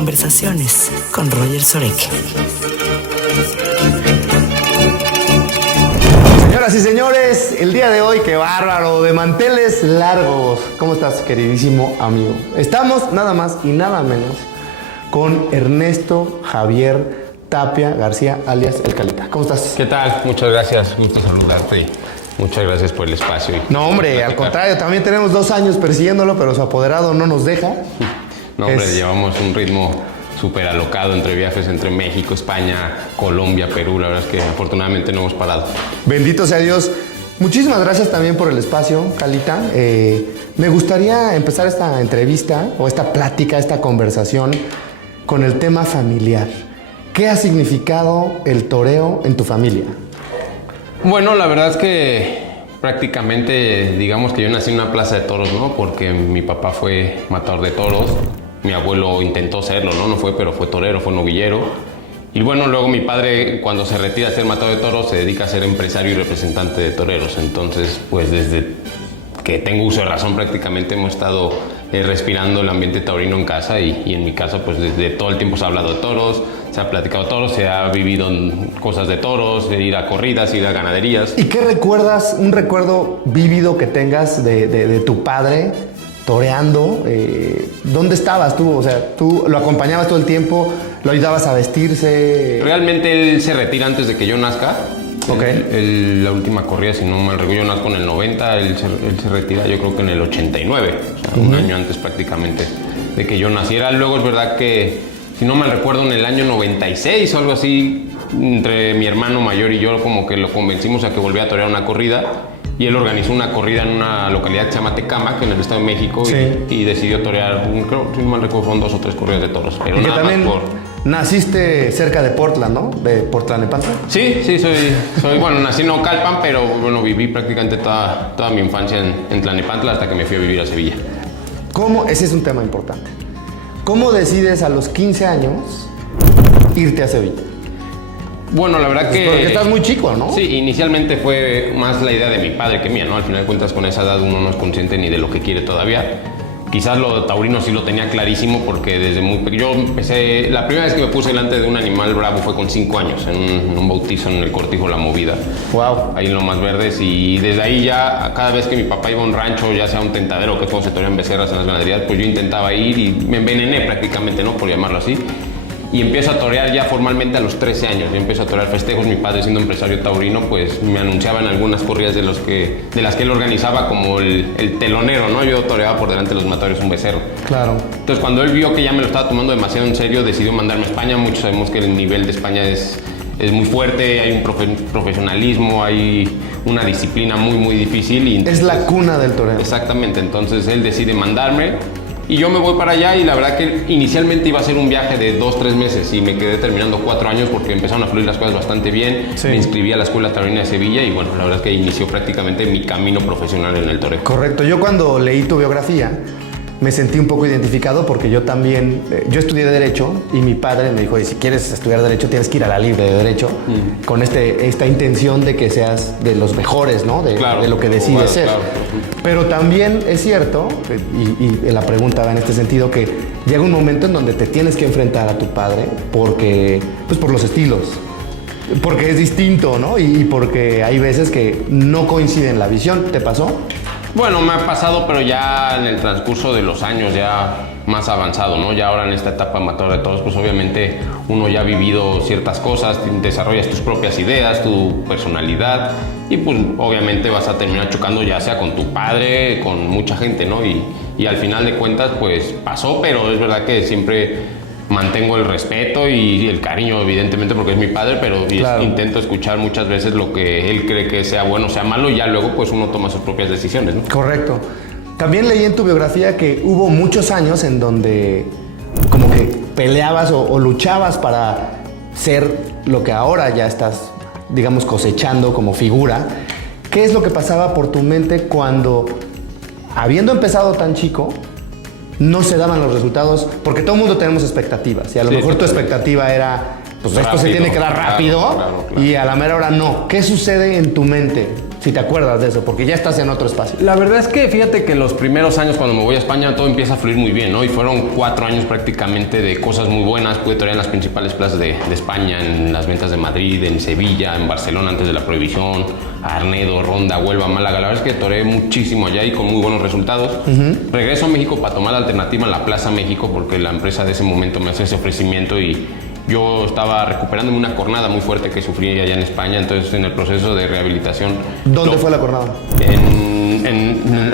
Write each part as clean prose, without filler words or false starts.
Conversaciones con Roger Sorek. Señoras y señores, el día de hoy, qué bárbaro, de manteles largos. ¿Cómo estás, queridísimo amigo? Estamos nada más y nada menos con Ernesto Javier Tapia García, alias El Calita. ¿Cómo estás? ¿Qué tal? Muchas gracias, gusto saludarte. Muchas gracias por el espacio. No, hombre, al contrario, también tenemos 2 años persiguiéndolo, pero su apoderado no nos deja. No, hombre, llevamos un ritmo súper alocado entre viajes entre México, España, Colombia, Perú. La verdad es que afortunadamente no hemos parado. Bendito sea Dios. Muchísimas gracias también por el espacio, Calita. Me gustaría empezar esta entrevista o esta plática, esta conversación con el tema familiar. ¿Qué ha significado el toreo en tu familia? Bueno, la verdad es que prácticamente digamos que yo nací en una plaza de toros, ¿no? Porque mi papá fue matador de toros. Mi abuelo intentó serlo, ¿no? No fue, pero fue torero, fue novillero. Y bueno, luego mi padre, cuando se retira a ser matador de toros, se dedica a ser empresario y representante de toreros. Entonces, pues desde que tengo uso de razón, prácticamente hemos estado respirando el ambiente taurino en casa. Y en mi casa, pues desde todo el tiempo se ha hablado de toros, se ha platicado de toros, se ha vivido cosas de toros, de ir a corridas, ir a ganaderías. ¿Y qué recuerdas, un recuerdo vívido que tengas de tu padre toreando? ¿Dónde estabas tú? O sea, ¿tú lo acompañabas todo el tiempo? ¿Lo ayudabas a vestirse? Realmente él se retira antes de que yo nazca. Ok. La última corrida, si no mal recuerdo, yo nazco en el 90, él se retira yo creo que en el 89, o sea, un año antes prácticamente de que yo naciera. Luego es verdad que, si no mal recuerdo, en el año 96 o algo así, entre mi hermano mayor y yo como que lo convencimos a que volviera a torear una corrida. Y él organizó una corrida en una localidad que se llama Tecámac, en el Estado de México, sí. y decidió torear, creo, si no mal recuerdo, fueron 2 o 3 corridas de toros. Pero Y que nada también más por... naciste cerca de Portland, ¿no? De Portland, Nepantla. Sí, soy bueno, nací en Naucalpan, pero bueno, viví prácticamente toda mi infancia en Tlalnepantla hasta que me fui a vivir a Sevilla. Ese es un tema importante. ¿Cómo decides a los 15 años irte a Sevilla? Bueno, la verdad que... Porque estás muy chico, ¿no? Sí, inicialmente fue más la idea de mi padre que mía, ¿no? Al final de cuentas, con esa edad uno no es consciente ni de lo que quiere todavía. Quizás lo taurino sí lo tenía clarísimo porque desde muy pequeño yo empecé... La primera vez que me puse delante de un animal bravo fue con 5 años, en un bautizo en el Cortijo La Movida. Wow. Ahí en Lomas Verdes, y desde ahí ya, cada vez que mi papá iba a un rancho, ya sea un tentadero, que todo se torean becerras en las ganaderías, pues yo intentaba ir y me envenené prácticamente, ¿no? Por llamarlo así. Y empiezo a torear ya formalmente a los 13 años. Yo empiezo a torear festejos. Mi padre, siendo empresario taurino, pues me anunciaba en algunas corridas de las que él organizaba como el telonero, ¿no? Yo toreaba por delante de los matadores un becerro. Claro. Entonces, cuando él vio que ya me lo estaba tomando demasiado en serio, decidió mandarme a España. Muchos sabemos que el nivel de España es muy fuerte, hay un profesionalismo, hay una disciplina muy, muy difícil. Y entonces, es la cuna del toreo. Exactamente. Entonces, él decide mandarme. Y yo me voy para allá, y la verdad que inicialmente iba a ser un viaje de 2-3 meses y me quedé terminando 4 años porque empezaron a fluir las cosas bastante bien. Sí. Me inscribí a la Escuela Taurina de Sevilla y bueno, la verdad es que inició prácticamente mi camino profesional en el toreo. Correcto. Yo cuando leí tu biografía me sentí un poco identificado porque yo también, yo estudié Derecho y mi padre me dijo, si quieres estudiar Derecho tienes que ir a la Libre de Derecho con esta intención de que seas de los mejores, ¿no? Claro, de lo que decides bueno, ser. claro. Pero también es cierto, y la pregunta va en este sentido, que llega un momento en donde te tienes que enfrentar a tu padre porque, pues por los estilos, porque es distinto, ¿no? Y porque hay veces que no coinciden la visión. ¿Te pasó? Bueno, me ha pasado, pero ya en el transcurso de los años, ya más avanzado, ¿no? Ya ahora en esta etapa matador de toros, pues obviamente uno ya ha vivido ciertas cosas, desarrollas tus propias ideas, tu personalidad, y pues obviamente vas a terminar chocando ya sea con tu padre, con mucha gente, ¿no? Y al final de cuentas, pues pasó, pero es verdad que siempre mantengo el respeto y el cariño, evidentemente, porque es mi padre, pero claro, intento escuchar muchas veces lo que él cree que sea bueno o sea malo, y ya luego pues uno toma sus propias decisiones, ¿no? Correcto. También leí en tu biografía que hubo muchos años en donde como que peleabas o luchabas para ser lo que ahora ya estás, digamos, cosechando como figura. ¿Qué es lo que pasaba por tu mente cuando, habiendo empezado tan chico, no se daban los resultados? Porque todo el mundo tenemos expectativas y a lo mejor tu expectativa era, pues rápido, esto se tiene que dar rápido, claro. Y a la mera hora no. ¿Qué sucede en tu mente Si te acuerdas de eso, porque ya estás en otro espacio. La verdad es que fíjate que los primeros años cuando me voy a España todo empieza a fluir muy bien, ¿no? Y fueron 4 años prácticamente de cosas muy buenas. Pude torear en las principales plazas de España, en las ventas de Madrid, en Sevilla, en Barcelona antes de la prohibición, Arnedo, Ronda, Huelva, Málaga. La verdad es que toreé muchísimo allá y con muy buenos resultados. Regreso a México para tomar la alternativa en la Plaza México porque la empresa de ese momento me hace ese ofrecimiento y yo estaba recuperándome una cornada muy fuerte que sufrí allá en España, entonces en el proceso de rehabilitación. ¿Dónde fue la cornada?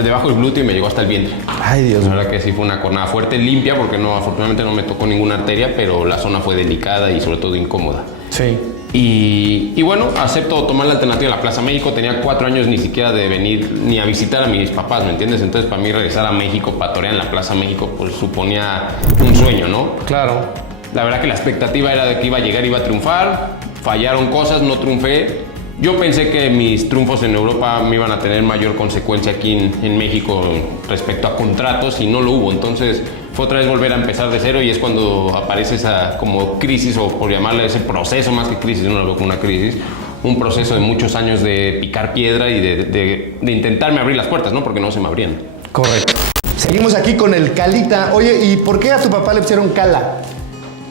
Debajo del glúteo y me llegó hasta el vientre. Ay, Dios La mío. verdad que sí fue una cornada fuerte, limpia, porque no, afortunadamente no me tocó ninguna arteria, pero la zona fue delicada y sobre todo incómoda. Sí. Y bueno, acepto tomar la alternativa a la Plaza México. Tenía 4 años ni siquiera de venir ni a visitar a mis papás, ¿me entiendes? Entonces para mí regresar a México para torear en la Plaza México pues suponía un sueño, ¿no? Claro. La verdad que la expectativa era de que iba a llegar, iba a triunfar. Fallaron cosas, no triunfé. Yo pensé que mis triunfos en Europa me iban a tener mayor consecuencia aquí en México respecto a contratos y no lo hubo. Entonces fue otra vez volver a empezar de cero y es cuando aparece esa como crisis o por llamarle ese proceso más que crisis, no lo veo como una crisis, un proceso de muchos años de picar piedra y de intentarme abrir las puertas, ¿no? Porque no se me abrían. Correcto. Seguimos aquí con el Calita. Oye, ¿y por qué a tu papá le pusieron Cala?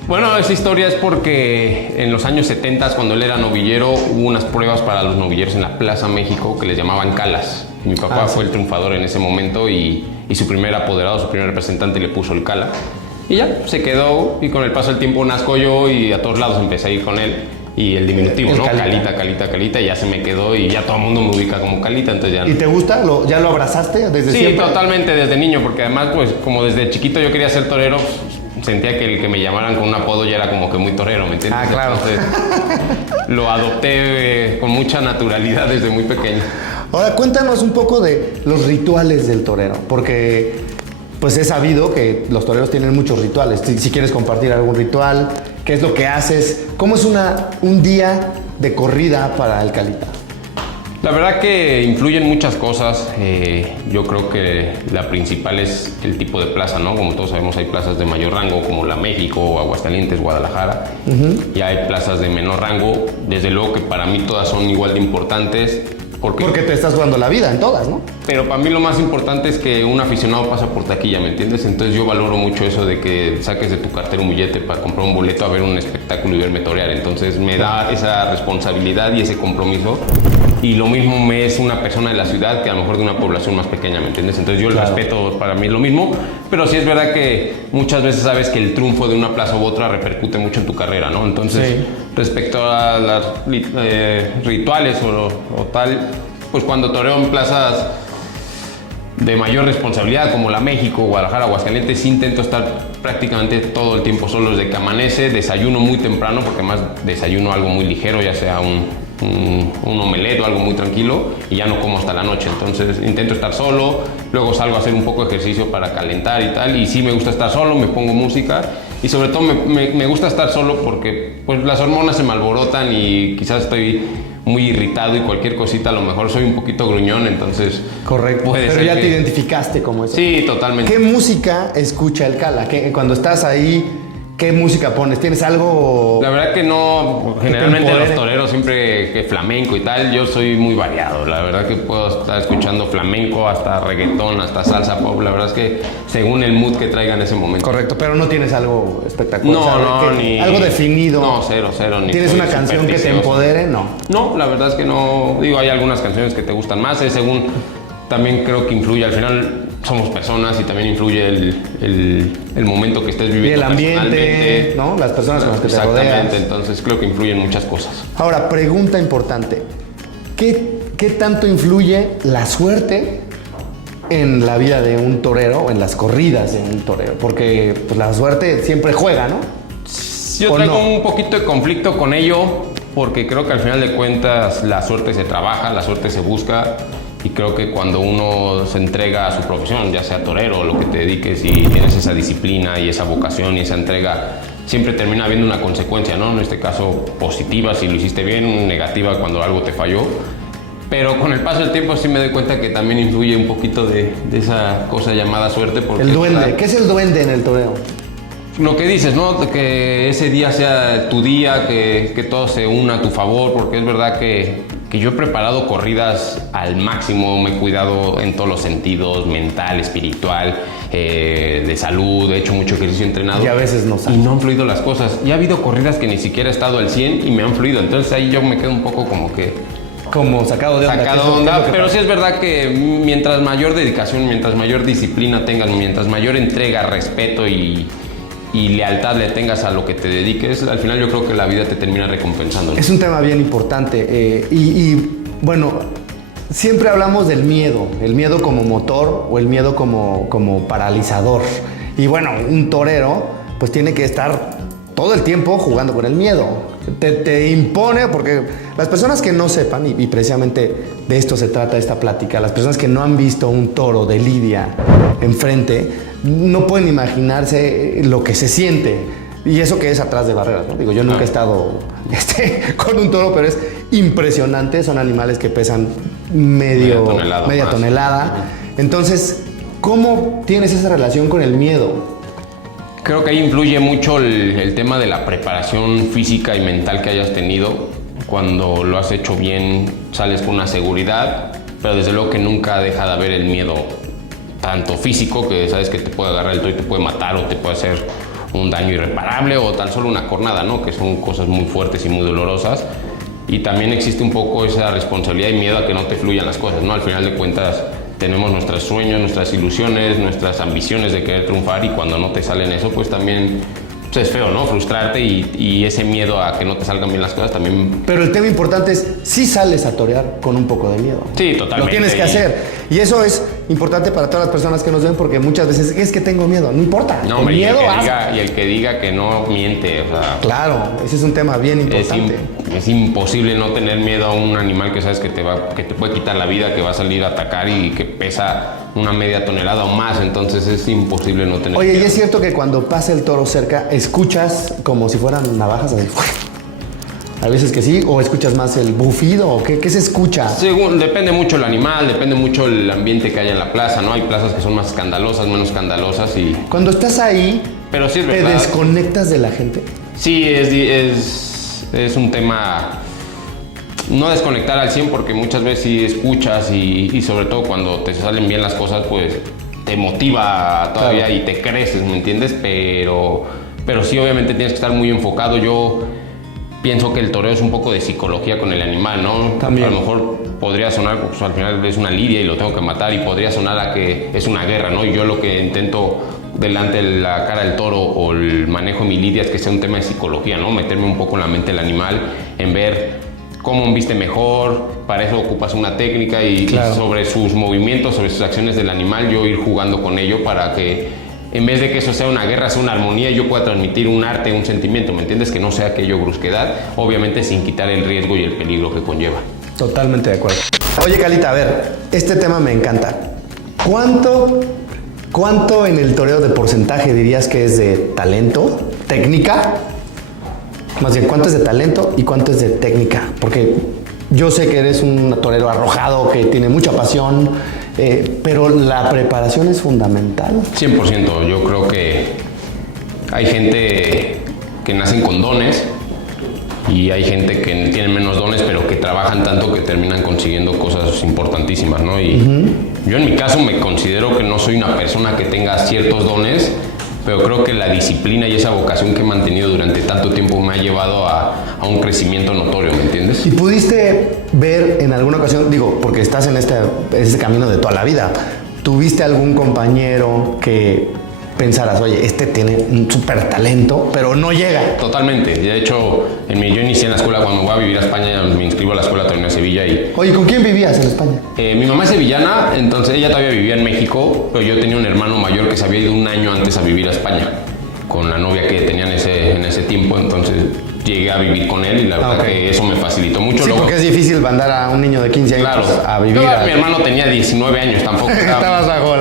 Bueno, esa historia es porque en los años 70, cuando él era novillero, hubo unas pruebas para los novilleros en la Plaza México que les llamaban calas. Mi papá fue el triunfador en ese momento y su primer apoderado, su primer representante le puso el cala. Y ya, se quedó y con el paso del tiempo nazco yo y a todos lados empecé a ir con él. Y el diminutivo, El ¿no? Calita. Calita, y ya se me quedó y ya todo el mundo me ubica como Calita, entonces ya... ¿Y te gusta? ¿Ya lo abrazaste desde Sí, siempre? totalmente, desde niño, porque además, pues, como desde chiquito yo quería ser torero, sentía que el que me llamaran con un apodo ya era como que muy torero, ¿me entiendes? Ah, claro. Entonces, lo adopté con mucha naturalidad desde muy pequeño. Ahora, cuéntanos un poco de los rituales del torero, porque pues he sabido que los toreros tienen muchos rituales. Si quieres compartir algún ritual, ¿qué es lo que haces? ¿Cómo es un día de corrida para el Calita? La verdad que influyen muchas cosas. Yo creo que la principal es el tipo de plaza, ¿no? Como todos sabemos, hay plazas de mayor rango, como la México, Aguascalientes, Guadalajara. Y hay plazas de menor rango. Desde luego que para mí todas son igual de importantes. Porque te estás jugando la vida en todas, ¿no? Pero para mí lo más importante es que un aficionado pasa por taquilla, ¿me entiendes? Entonces yo valoro mucho eso de que saques de tu cartera un billete para comprar un boleto a ver un espectáculo y verme torear. Entonces me da esa responsabilidad y ese compromiso. Y lo mismo me es una persona de la ciudad que a lo mejor de una población más pequeña, ¿me entiendes? Entonces yo el respeto para mí es lo mismo, pero sí es verdad que muchas veces sabes que el triunfo de una plaza u otra repercute mucho en tu carrera, ¿no? Entonces, respecto a los rituales o tal, pues cuando toreo en plazas de mayor responsabilidad como la México, Guadalajara, Aguascalientes, sí intento estar prácticamente todo el tiempo solo desde que amanece, desayuno muy temprano porque además desayuno algo muy ligero, ya sea un omelette o algo muy tranquilo y ya no como hasta la noche, entonces intento estar solo, luego salgo a hacer un poco de ejercicio para calentar y tal, y sí me gusta estar solo, me pongo música y sobre todo me gusta estar solo porque pues las hormonas se me alborotan y quizás estoy muy irritado y cualquier cosita, a lo mejor soy un poquito gruñón, entonces... Correcto, puede pero ser ya que... te identificaste como eso. Sí, totalmente. ¿Qué música escucha el Cala? Cuando estás ahí, ¿qué música pones? ¿Tienes algo...? La verdad que no, generalmente los toreros siempre que flamenco y tal, yo soy muy variado, la verdad que puedo estar escuchando flamenco, hasta reggaetón, hasta salsa pop, la verdad es que según el mood que traiga en ese momento. Correcto, pero no tienes algo espectacular. No, ni... Algo definido. No, cero, ni... ¿Tienes una canción que te supersticioso. empodere? No. No, la verdad es que no, digo, hay algunas canciones que te gustan más, según, también creo que influye, al final somos personas y también influye el momento que estés viviendo. Y el ambiente, personalmente, ¿no? Las personas con las que te rodeas. Exactamente, entonces creo que influyen muchas cosas. Ahora, pregunta importante. ¿Qué tanto influye la suerte en la vida de un torero o en las corridas de un torero? Porque pues, la suerte siempre juega, ¿no? Yo ¿O traigo no? un poquito de conflicto con ello porque creo que al final de cuentas la suerte se trabaja, la suerte se busca y creo que cuando uno se entrega a su profesión, ya sea torero o lo que te dediques y tienes esa disciplina y esa vocación y esa entrega, siempre termina habiendo una consecuencia, ¿no? En este caso positiva si lo hiciste bien, negativa cuando algo te falló. Pero con el paso del tiempo sí me doy cuenta que también influye un poquito de esa cosa llamada suerte. Porque El duende. ¿Qué es el duende en el toreo? Lo que dices, ¿no? Que ese día sea tu día, que todo se una a tu favor, porque es verdad que que yo he preparado corridas al máximo, me he cuidado en todos los sentidos, mental, espiritual, de salud, he hecho mucho ejercicio entrenado. Y a veces no sale. Y no han fluido las cosas. Y ha habido corridas que ni siquiera he estado al 100 y me han fluido. Entonces ahí yo me quedo un poco como que... Como sacado de onda. Sacado de onda, pero sí es verdad que mientras mayor dedicación, mientras mayor disciplina tengas, mientras mayor entrega, respeto y lealtad le tengas a lo que te dediques, al final yo creo que la vida te termina recompensando, ¿no? Es un tema bien importante. Bueno, siempre hablamos del miedo. El miedo como motor o el miedo como paralizador. Y bueno, un torero pues tiene que estar todo el tiempo jugando con el miedo. Te impone, porque las personas que no sepan, y precisamente de esto se trata esta plática, las personas que no han visto un toro de lidia enfrente, no pueden imaginarse lo que se siente. Y eso que es atrás de barreras, ¿no? Digo, yo nunca he estado con un toro, pero es impresionante. Son animales que pesan media tonelada. Entonces, ¿cómo tienes esa relación con el miedo? Creo que ahí influye mucho el tema de la preparación física y mental que hayas tenido. Cuando lo has hecho bien, sales con una seguridad, pero desde luego que nunca deja de haber el miedo, tanto físico, que sabes que te puede agarrar el toro y te puede matar o te puede hacer un daño irreparable, o tan solo una cornada, ¿no? Que son cosas muy fuertes y muy dolorosas. Y también existe un poco esa responsabilidad y miedo a que no te fluyan las cosas, ¿no? Al final de cuentas, tenemos nuestros sueños, nuestras ilusiones, nuestras ambiciones de querer triunfar, y cuando no te salen eso, pues también pues es feo, ¿no? Frustrarte y ese miedo a que no te salgan bien las cosas también. Pero el tema importante es, si sales a torear con un poco de miedo. Sí, totalmente. Lo tienes que hacer. Y eso es importante para todas las personas que nos ven, porque muchas veces es que tengo miedo. No importa. No, el miedo y el que diga que no miente, o sea. Claro, ese es un tema bien importante. Es imposible no tener miedo a un animal que sabes que te puede quitar la vida, que va a salir a atacar y que pesa una media tonelada o más, entonces es imposible no tener miedo. miedo. Y es cierto que cuando pasa el toro cerca, escuchas como si fueran navajas así. A veces que sí, o escuchas más el bufido, o qué se escucha. Depende mucho el animal, depende mucho el ambiente que haya en la plaza, ¿no? Hay plazas que son más escandalosas, menos escandalosas y... Cuando estás ahí, pero sí es ¿te verdad, desconectas de la gente? Sí, es un tema... No desconectar al 100, porque muchas veces sí escuchas y sobre todo cuando te salen bien las cosas, pues te motiva todavía, claro, y te creces, ¿me entiendes? Pero sí, obviamente tienes que estar muy enfocado. Yo pienso que el toreo es un poco de psicología con el animal, ¿no? También. A lo mejor podría sonar, pues al final es una lidia y lo tengo que matar, y podría sonar a que es una guerra, ¿no? Y yo lo que intento delante de la cara del toro o el manejo de mi lidia es que sea un tema de psicología, ¿no? Meterme un poco en la mente del animal, en ver cómo embiste mejor. Para eso ocupas una técnica y, claro, y sobre sus movimientos, sobre sus acciones del animal, yo ir jugando con ello para que en vez de que eso sea una guerra, sea una armonía, yo pueda transmitir un arte, un sentimiento, ¿me entiendes? Que no sea aquello brusquedad, obviamente sin quitar el riesgo y el peligro que conlleva. Totalmente de acuerdo. Oye, Calita, a ver, este tema me encanta. ¿Cuánto en el toreo de porcentaje dirías que es de talento, técnica? Más bien, ¿cuánto es de talento y cuánto es de técnica? Porque yo sé que eres un torero arrojado, que tiene mucha pasión, pero la preparación es fundamental. 100%. Yo creo que hay gente que nacen con dones y hay gente que tiene menos dones, pero que trabajan tanto que terminan consiguiendo cosas importantísimas, ¿no? Y yo en mi caso me considero que no soy una persona que tenga ciertos dones, pero creo que la disciplina y esa vocación que he mantenido durante tanto tiempo me ha llevado a un crecimiento notorio, ¿me entiendes? ¿Y pudiste ver en alguna ocasión, digo, porque estás en este camino de toda la vida, tuviste algún compañero que pensaras, oye, este tiene un súper talento, pero no llega? Totalmente. De hecho, yo inicié en la escuela cuando voy a vivir a España, me inscribo a la escuela Torneo de Sevilla y... Oye, ¿con quién vivías en España? Mi mamá es sevillana, entonces ella todavía vivía en México, pero yo tenía un hermano mayor que se había ido un año antes a vivir a España, con la novia que tenía en ese tiempo, entonces llegué a vivir con él y la verdad que eso me facilitó mucho. Sí, porque es difícil mandar a un niño de 15 años, claro, a vivir. Mi hermano tenía 19 años, tampoco. Estabas bajo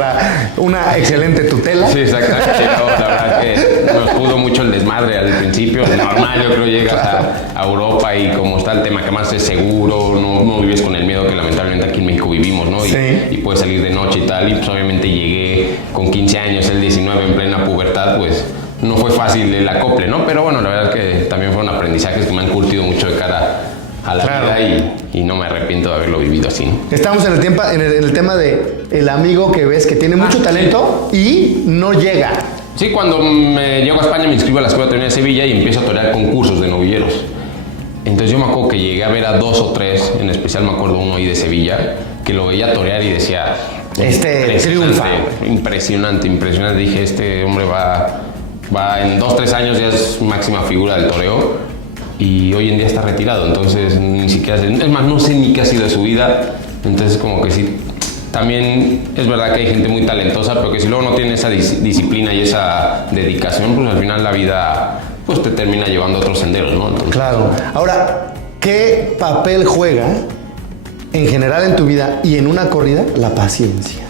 una excelente tutela. Sí, exactamente. No, la verdad es que nos pudo mucho el desmadre al principio. Normal, yo creo, llegas a Europa y como está el tema que más es seguro, no vives con el miedo que lamentablemente aquí en México vivimos, ¿no? Y puedes salir de noche y tal. Y pues obviamente llegué con 15 años, él 19, en plena pubertad, pues no fue fácil el acople, ¿no? Pero bueno, la verdad es que también fueron aprendizajes que me han curtido mucho de cara a la Claro. vida y no me arrepiento de haberlo vivido así, ¿no? Estamos en el tema de el amigo que ves que tiene mucho talento y no llega. Sí, cuando me llego a España me inscribo a la Escuela de Torería de Sevilla y empiezo a torear concursos de novilleros. Entonces yo me acuerdo que llegué a ver a 2 o 3, en especial me acuerdo uno ahí de Sevilla, que lo veía torear y decía... Triunfa. Impresionante. Dije, este hombre va en 2 o 3 años ya es máxima figura del toreo y hoy en día está retirado. Entonces ni siquiera es más, no sé ni qué ha sido de su vida. Entonces como que sí, también es verdad que hay gente muy talentosa, pero que si luego no tiene esa disciplina y esa dedicación, pues al final la vida pues te termina llevando a otros senderos, ¿no? Entonces, Claro. Ahora, ¿qué papel juega en general en tu vida y en una corrida la paciencia?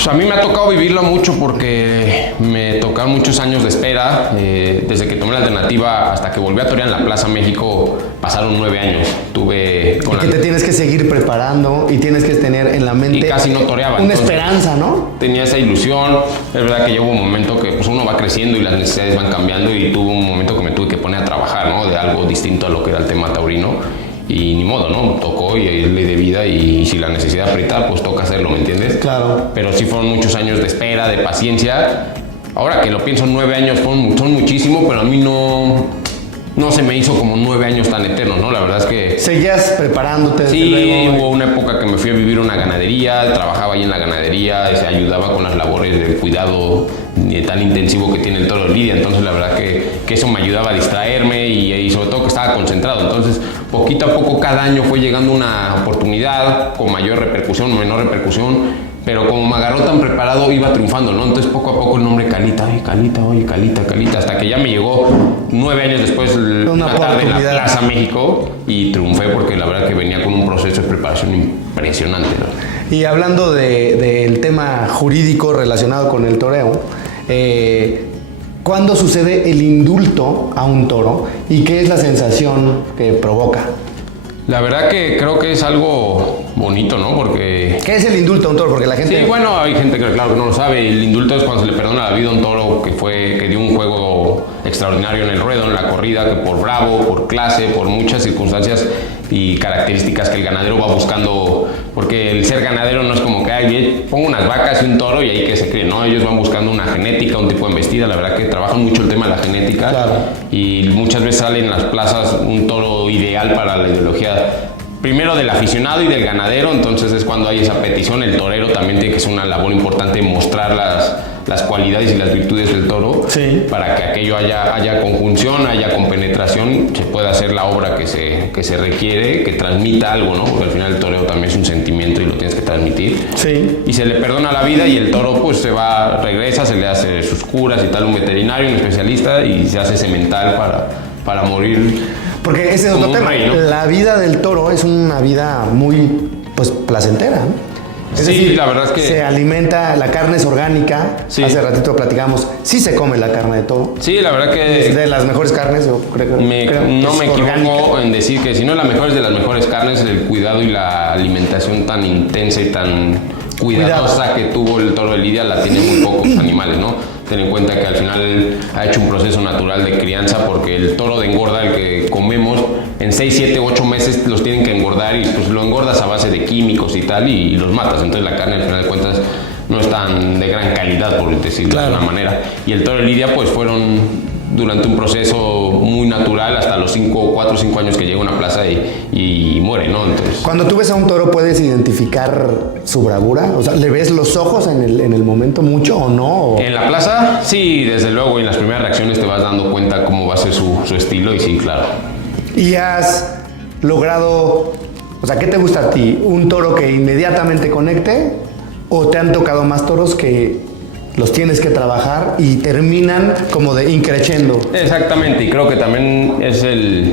pues a mí me ha tocado vivirlo mucho porque me tocaron muchos años de espera. Desde que tomé la alternativa hasta que volví a torear en la Plaza México pasaron 9 años. Tuve Y que te tienes que seguir preparando y tienes que tener en la mente y casi no toreaba. una Entonces, esperanza, ¿no? tenía esa ilusión. Es verdad que llegó un momento que pues, uno va creciendo y las necesidades van cambiando y tuve un momento que me tuve que poner a trabajar, ¿no? De algo distinto a lo que era el tema taurino. Y ni modo, ¿no? Tocó y es ley de vida y si la necesidad aprieta, pues toca hacerlo, ¿me entiendes? Claro. Pero sí fueron muchos años de espera, de paciencia. Ahora que lo pienso, 9 años son muchísimo, pero a mí no se me hizo como 9 años tan eternos, ¿no? La verdad es que... Seguías preparándote desde Sí, luego. hubo una época que me fui a vivir una ganadería, trabajaba ahí en la ganadería, ayudaba con las labores del cuidado tan intensivo que tiene el toro de lidia, entonces la verdad que eso me ayudaba a distraerme y sobre todo que estaba concentrado, entonces poquito a poco cada año fue llegando una oportunidad con mayor repercusión, menor repercusión, pero como me agarró tan preparado iba triunfando, ¿no? Entonces poco a poco el nombre Calita, Calita, hasta que ya me llegó 9 años después una tarde en la Plaza México y triunfé porque la verdad que venía con un proceso de preparación impresionante, ¿no? Y hablando del tema jurídico relacionado con el toreo, ¿cuándo sucede el indulto a un toro y qué es la sensación que provoca? La verdad que creo que es algo bonito, ¿no? Porque... ¿Qué es el indulto a un toro? Porque la gente... Sí, bueno, hay gente que claro que no lo sabe. El indulto es cuando se le perdona la vida a un toro que dio un juego extraordinario en el ruedo, en la corrida, que por bravo, por clase, por muchas circunstancias y características que el ganadero va buscando, porque el ser ganadero no es como que pongo unas vacas y un toro y ahí que se cree, no, ellos van buscando una genética, un tipo de embestida, la verdad que trabajan mucho el tema de la genética. Claro. Y muchas veces sale en las plazas un toro ideal para la ideología primero del aficionado y del ganadero, entonces es cuando hay esa petición. El torero también tiene que ser una labor importante mostrar las cualidades y las virtudes del toro, sí, para que aquello haya conjunción, haya compenetración, se pueda hacer la obra que se requiere, que transmita algo, ¿no? Porque al final el torero también es un sentimiento y lo tienes que transmitir. Sí. Y se le perdona la vida y el toro pues regresa, se le hace sus curas y tal, un veterinario, un especialista y se hace semental para morir. Porque ese es otro tema. Rey, ¿no? La vida del toro es una vida muy, pues, placentera, ¿no? Es Sí, decir, la verdad es que... se alimenta, la carne es orgánica. Sí. Hace ratito platicamos, sí se come la carne de toro. Sí, la verdad que... Es de las mejores carnes, yo creo no me es equivoco orgánica. en decir que si no es la mejor es de las mejores carnes, el cuidado y la alimentación tan intensa y tan cuidadosa que tuvo el toro de lidia la tienen muy pocos animales, ¿no? Ten en cuenta que al final ha hecho un proceso natural de crianza porque el toro de engorda, el que comemos, en 6, 7, 8 meses los tienen que engordar y pues lo engordas a base de químicos y tal y los matas. Entonces la carne al final de cuentas no es tan de gran calidad, por decirlo de alguna manera. Y el toro de lidia pues fueron durante un proceso muy natural hasta los 4 o 5 años que llega a una plaza y muere, ¿no? Entonces, Cuando tú ves a un toro, ¿puedes identificar su bravura? O sea, ¿le ves los ojos en el momento mucho o no? en la plaza, sí, desde luego, en las primeras reacciones te vas dando cuenta cómo va a ser su estilo y sí, claro. ¿Y has logrado, o sea, qué te gusta a ti? ¿Un toro que inmediatamente conecte? ¿O te han tocado más toros que los tienes que trabajar y terminan como de increciendo? Exactamente, y creo que también es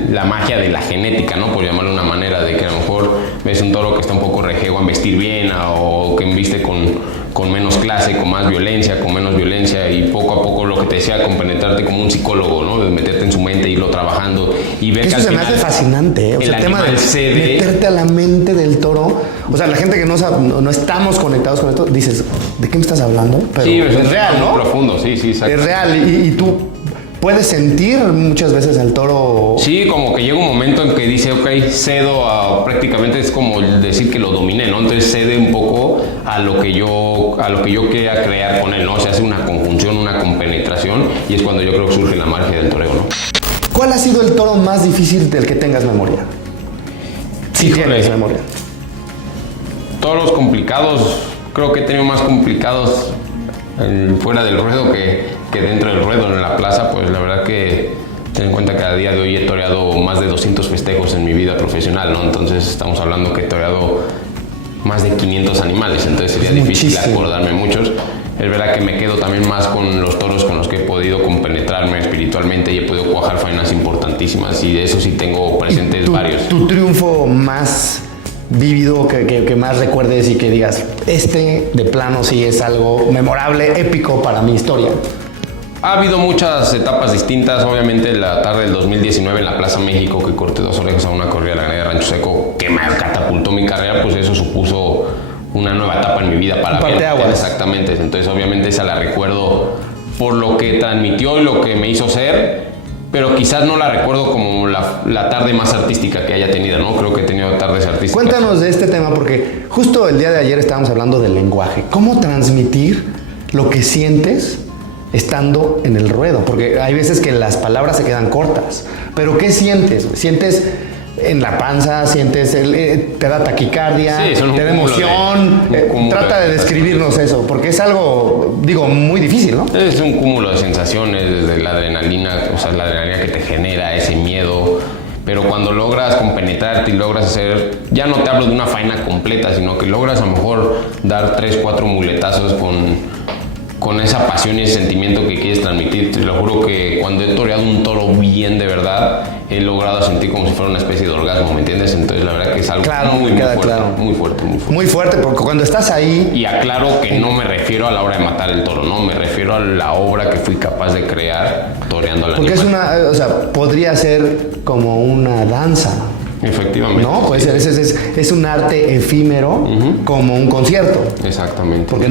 la magia de la genética, ¿no? Por llamarlo de una manera, de que a lo mejor ves un toro que está un poco rejego a vestir bien o que embiste con menos clase, con más violencia, con menos violencia y poco a poco lo que te decía, compenetrarte como un psicólogo, ¿no? De meterte en su mente, irlo trabajando y ver que Eso al se me final hace fascinante, ¿eh? O sea, el tema de meterte a la mente del toro. O sea, la gente que no estamos conectados con esto, dices, ¿de qué me estás hablando? Pero sí, es real, ¿no? Profundo, sí, exacto. Es real y tú puedes sentir muchas veces al toro. Sí, como que llega un momento en que dice, ok, cedo a, prácticamente es como decir que lo dominé, ¿no? Entonces cede un poco a lo que yo quería crear con él, ¿no? Se hace una conjunción, una compenetración, y es cuando yo creo que surge la magia del toreo, ¿no? ¿Cuál ha sido el toro más difícil del que tengas memoria? Si tienes memoria. Toros complicados, creo que he tenido más complicados fuera del ruedo que dentro del ruedo. En la plaza, pues la verdad que ten en cuenta que a día de hoy he toreado más de 200 festejos en mi vida profesional, ¿no? Entonces estamos hablando que he toreado más de 500 animales, entonces sería difícil acordarme muchos. Es verdad que me quedo también más con los toros con los que he podido compenetrarme espiritualmente y he podido cuajar faenas importantísimas, y de eso sí tengo presentes varios. ¿Tu triunfo más vívido que más recuerdes y que digas, de plano sí es algo memorable, épico para mi historia? Ha habido muchas etapas distintas. Obviamente la tarde del 2019 en la Plaza México, que corté 2 orejas a una corrida de la ganadería de Rancho Seco, que me catapultó mi carrera, pues eso supuso una nueva etapa en mi vida para mí. Exactamente. Entonces obviamente esa la recuerdo por lo que transmitió y lo que me hizo ser, pero quizás no la recuerdo como la tarde más artística que haya tenido, ¿no? Creo que he tenido tardes artísticas. Cuéntanos de este tema, porque justo el día de ayer estábamos hablando del lenguaje. ¿Cómo transmitir lo que sientes estando en el ruedo? Porque hay veces que las palabras se quedan cortas. ¿Pero qué sientes? ¿Sientes en la panza? ¿Sientes te da taquicardia? Sí, ¿te da emoción? Trata de describirnos eso, porque es algo, muy difícil, ¿no? Es un cúmulo de sensaciones, desde la adrenalina, o sea, la adrenalina que te genera, ese miedo. Pero cuando logras compenetrarte y logras hacer, ya no te hablo de una faena completa, sino que logras a lo mejor dar 3, 4 muletazos con esa pasión y ese sentimiento que quieres transmitir. Te lo juro que cuando he toreado un toro bien de verdad, he logrado sentir como si fuera una especie de orgasmo, ¿me entiendes? Entonces la verdad que es algo muy fuerte. Muy fuerte, porque cuando estás ahí... Y aclaro que no me refiero a la hora de matar el toro, no, me refiero a la obra que fui capaz de crear toreando al animal. Porque podría ser como una danza. Efectivamente. No, puede ser, es un arte efímero, como un concierto. Exactamente. Porque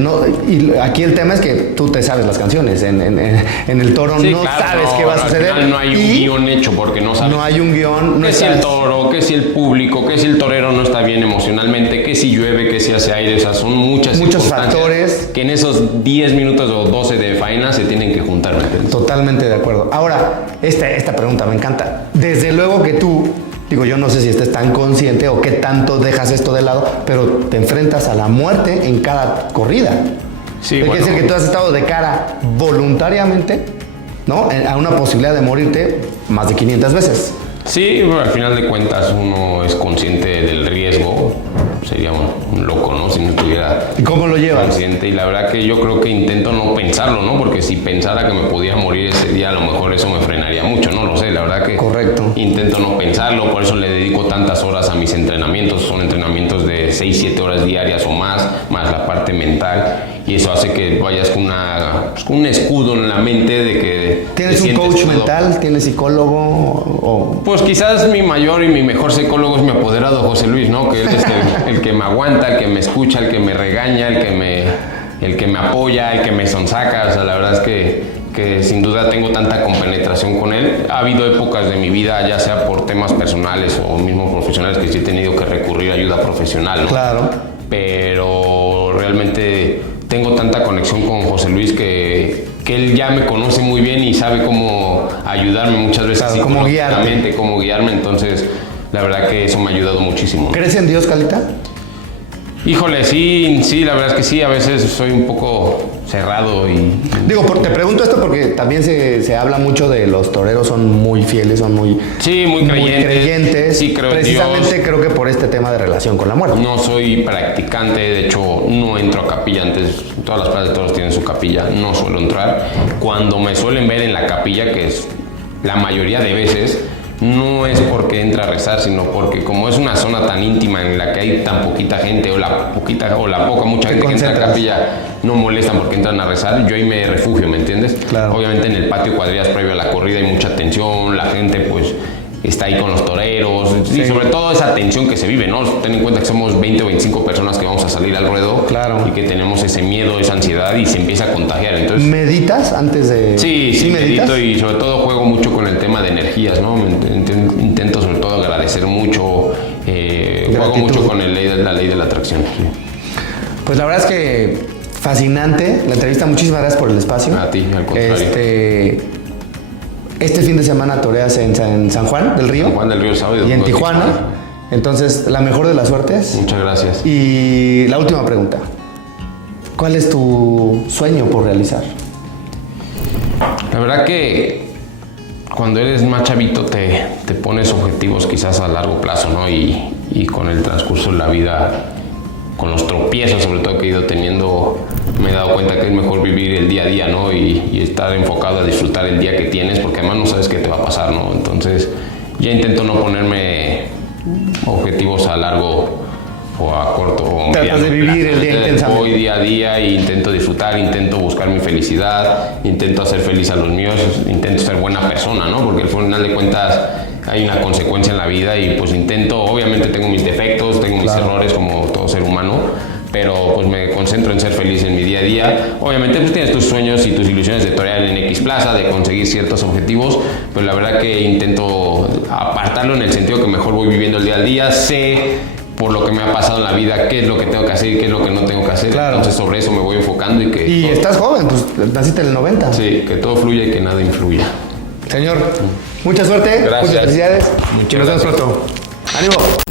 y aquí el tema es que tú te sabes las canciones. En el toro sí, no claro, sabes qué va a suceder. Al final no hay un guión hecho, porque no sabes. No hay un guión. Que si el toro, que si el público, que si el torero no está bien emocionalmente, que si llueve, que si hace aire. O sea, son muchos factores que en esos 10 minutos o 12 de faena se tienen que juntar. Totalmente de acuerdo. Ahora, esta pregunta me encanta. Desde luego que tú... yo no sé si estés tan consciente o qué tanto dejas esto de lado, pero te enfrentas a la muerte en cada corrida. Sí, quiere decir que tú has estado de cara voluntariamente, ¿no? A una posibilidad de morirte más de 500 veces. Sí, bueno, al final de cuentas uno es consciente del riesgo. Sería un loco, ¿no? Si no estuviera... ¿Y cómo lo llevas? Consciente. Y la verdad que yo creo que intento no pensarlo, ¿no? Porque si pensara que me podía morir ese día, a lo mejor eso me frenaría mucho, no lo sé. La verdad que... Correcto. Intento no pensarlo, por eso le dedico tantas horas a mis entrenamientos. Son entrenamientos de 6, 7 horas diarias o más la parte mental. Y eso hace que vayas con un escudo en la mente de que... ¿Tienes un coach mental? ¿Tienes psicólogo? Pues quizás mi mayor y mi mejor psicólogo es mi apoderado José Luis, ¿no? Que él es el que me aguanta, el que me escucha, el que me regaña, el que me apoya, el que me sonsaca. O sea, la verdad es que sin duda tengo tanta compenetración con él. Ha habido épocas de mi vida, ya sea por temas personales o mismos profesionales, que sí he tenido que recurrir a ayuda profesional, ¿no? Claro. Pero realmente tengo tanta conexión con José Luis que él ya me conoce muy bien y sabe cómo ayudarme muchas veces. Claro, cómo guiarme. Entonces, la verdad que eso me ha ayudado muchísimo. ¿Crees en Dios, Calita? Híjole, sí, la verdad es que sí, a veces soy un poco cerrado y... te pregunto esto porque también se habla mucho de los toreros, son muy fieles, son muy creyentes. Sí, creo en Dios. Precisamente creo que por este tema de relación con la muerte. No soy practicante, de hecho no entro a capilla. Antes todas las plazas de toros tienen su capilla, no suelo entrar. Cuando me suelen ver en la capilla, que es la mayoría de veces, no es porque entra a rezar, sino porque como es una zona tan íntima en la que hay tan poquita gente mucha gente que entra a la capilla no molestan porque entran a rezar, yo ahí me refugio, ¿me entiendes? Claro. Obviamente en el patio cuadrillas previo a la corrida hay mucha tensión, la gente pues está ahí con los toreros, y sobre todo esa tensión que se vive, ¿no? Ten en cuenta que somos 20 o 25 personas que vamos a salir al ruedo. Claro. Y que tenemos ese miedo, esa ansiedad y se empieza a contagiar. Entonces, ¿Meditas antes de...? sí, meditas? medito y sobre todo juego mucho con el tema de energías, ¿no? Intento sobre todo agradecer mucho, juego mucho con la ley de la atracción. Sí. Pues la verdad es que fascinante la entrevista. Muchísimas gracias por el espacio. A ti, al contrario. Este fin de semana toreas en San Juan del Río. San Juan del Río, sábado Y en Tijuana. Entonces, la mejor de las suertes. Muchas gracias. Y la última pregunta. ¿Cuál es tu sueño por realizar? La verdad que cuando eres más chavito te pones objetivos quizás a largo plazo, ¿no? Y con el transcurso de la vida, con los tropiezos sobre todo que he ido teniendo, me he dado cuenta que es mejor vivir el día a día, ¿no? Y estar enfocado a disfrutar el día que tienes, porque además no sabes qué te va a pasar, ¿no? Entonces ya intento no ponerme objetivos a largo o a corto o Tratas de vivir el día intensamente. Voy día a día e intento disfrutar, intento buscar mi felicidad, intento hacer feliz a los míos, intento ser buena persona, ¿no? Porque al final de cuentas hay una consecuencia en la vida y pues intento, obviamente tengo mis defectos, tengo mis errores como todo ser humano, pero pues me concentro en ser feliz en mi día a día. Obviamente pues tienes tus sueños y tus ilusiones de torear en X Plaza, de conseguir ciertos objetivos, pero la verdad que intento apartarlo en el sentido que mejor voy viviendo el día al día, sé por lo que me ha pasado en la vida, qué es lo que tengo que hacer y qué es lo que no tengo que hacer. Claro. Entonces sobre eso me voy enfocando y que... Y todo, estás joven, pues naciste en el 90. sí, que todo fluya y que nada influya. Señor, mucha suerte. Gracias. Muchas felicidades. Muchas Nos vemos gracias. pronto. ¡Ánimo!